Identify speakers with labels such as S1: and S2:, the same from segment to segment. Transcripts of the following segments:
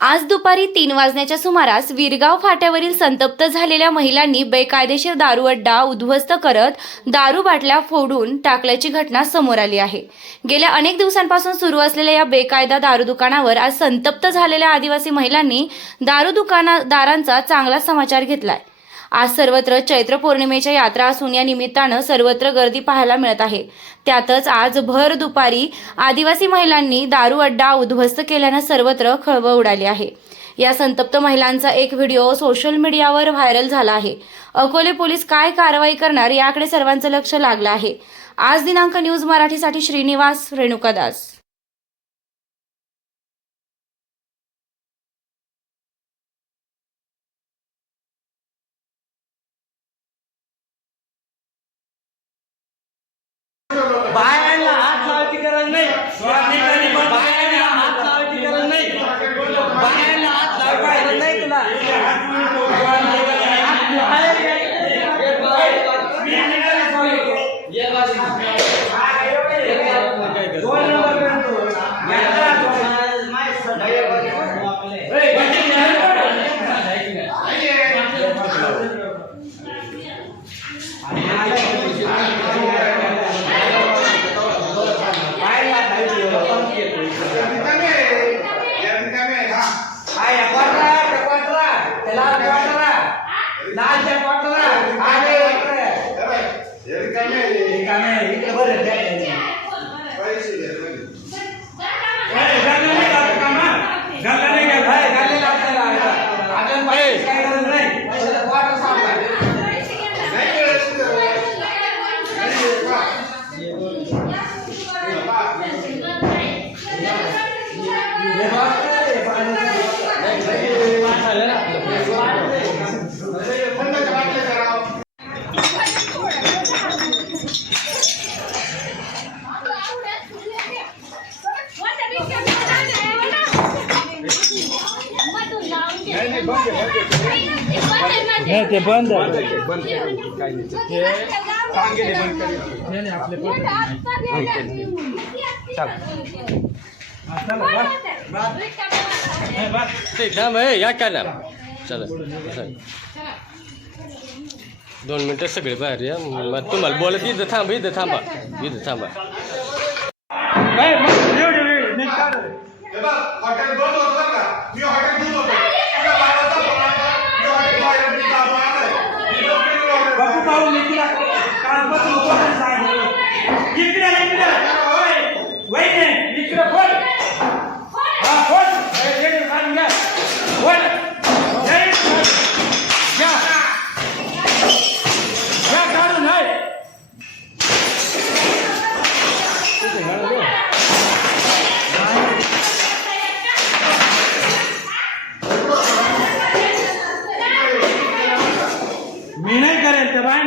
S1: आज दुपारी तीन वाजण्याच्या सुमारास विरगाव फाट्यावरील संतप्त झालेल्या महिलांनी बेकायदेशीर दारू अड्डा उद्ध्वस्त करत दारू बाटल्या फोडून टाकल्याची घटना समोर आली आहे. गेल्या अनेक दिवसांपासून सुरू असलेल्या या बेकायदा दारू दुकानावर आज संतप्त झालेल्या आदिवासी महिलांनी दारू दुकानदारांचा चांगला समाचार घेतलाय. आज सर्वत्र चैत्र पौर्णिमेच्या यात्रा असून या निमित्तानं सर्वत्र गर्दी पाहायला मिळत आहे. त्यातच आज भर दुपारी आदिवासी महिलांनी दारू अड्डा उद्ध्वस्त केल्यानं सर्वत्र खळबळ उडाली आहे. या संतप्त महिलांचा एक व्हिडिओ सोशल मीडियावर व्हायरल झाला आहे. अकोले पोलीस काय कारवाई करणार याकडे सर्वांचं लक्ष लागलं आहे. आज दिनांक न्यूज मराठीसाठी श्रीनिवास रेणुका
S2: caña नाही
S3: ते बंद आहे.
S4: थांब हे या काय ना चला. दोन मिनटं सगळे बाहेर या. मग तुम्हाला बोलत इथं थांब इथं थांबा. इथं थांबा.
S3: काय मग एवढे वेळ नीट काढ.
S5: हॉटेल बंद होतं बरं का? मी हॉटेल घेऊन होतो तुझ्या बाबाचा फोन आला मी हॉटेल बाहेर मी दारू आणलंय मी बंद केलेलं हॉटेल
S3: बापू पाहू निघला कालपासून कोणी सांगितलं इकडे इकडे ओय वहिनी इकडे फोन हा फोन हे हे सांग घ्या फोन जय घ्या घ्या काढून हाय मी नाही करेन त्या बायांना विचार
S5: थंड आहे थंड आहे, कुठं सुट्टी आहे?
S3: हे थंड आहे का हे थंड आहे का?
S5: थंड आहे ना.
S3: हे थंड आहे का
S4: जाऊ द्या बघ बायला
S3: बायांना हात लावायचं. बायांना हात लावायचं.
S4: जाऊ द्या जाऊ द्या
S3: बायांना हात नाही लावायचा.
S4: बायला नाही
S3: बायांना हात नको लावू.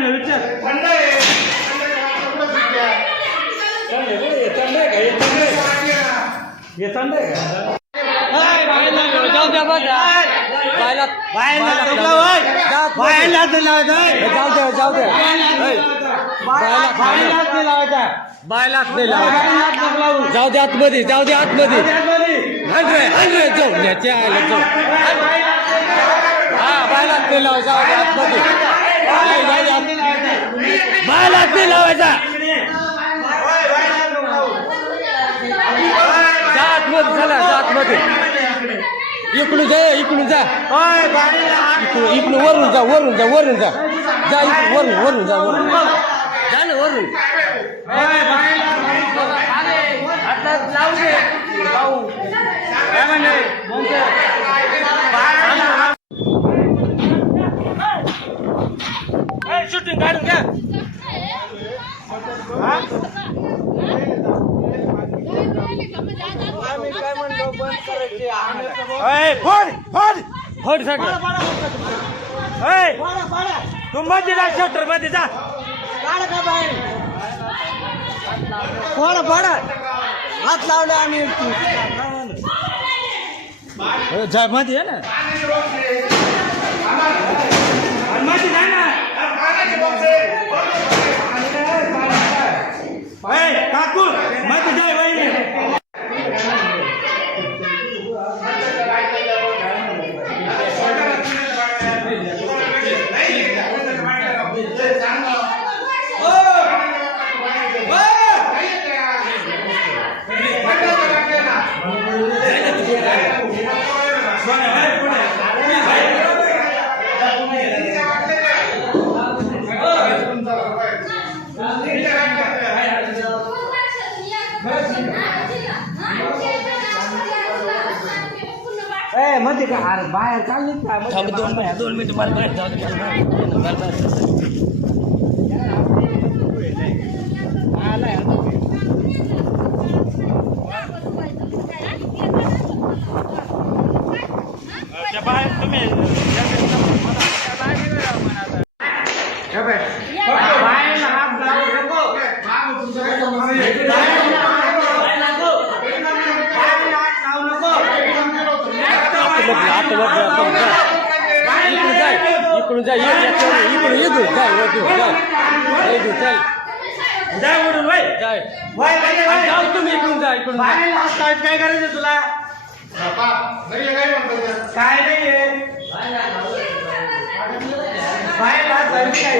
S4: जाऊ दे आतमध्ये जाऊ दे आतमध्ये
S3: त्यामध्ये
S4: हंड्रे हंड्रे जाऊ न्याच्या आयला जाऊ हा बायला नाही लावा जाऊ दे आतमध्ये जाऊ आत- बायला नाही लावायचा जा आतमध्ये चला जा आतमध्ये इकडून जा इकडून जा इकडून इकडून वरून जा वरून जा वरून जा जा इकडून वरून वरून जा वरून जा ना वरून
S3: हात लावू दे. लावू. काय म्हणे? फोड फोड.
S4: फोड सगळं.
S3: ओय, तू मध्ये जा शटरमध्ये जा.
S2: फोड फोड. हात लावले आम्ही.
S3: जा मध्ये आहे ना. मध्ये ना. ए मध्ये का? अरे बाहेर चाललीत का?
S4: दोन मिनिट दोन मिनिट मला बाहेर जाऊ दे मला बाहेर- मला बाहेर-
S6: त्या बाहेर तुम्ही
S3: हे बघ. बाहेर हात लावू नको. बाहेर हात लावू नको.
S4: आता बघ, आता बघ, आता बघ. इकडून जाय इकडून जाय ये, ये, इकडून जाय वरतून, जाय. इकडून चल
S6: जा उडून वय
S4: जाय
S3: वय, वय, वय.
S4: जाऊ तुम्ही इकडून जा इकडून जा.
S3: बाहेर काय करायचं तुला?
S5: नाही काय?
S3: नाहीये बाहेर लावायचं काय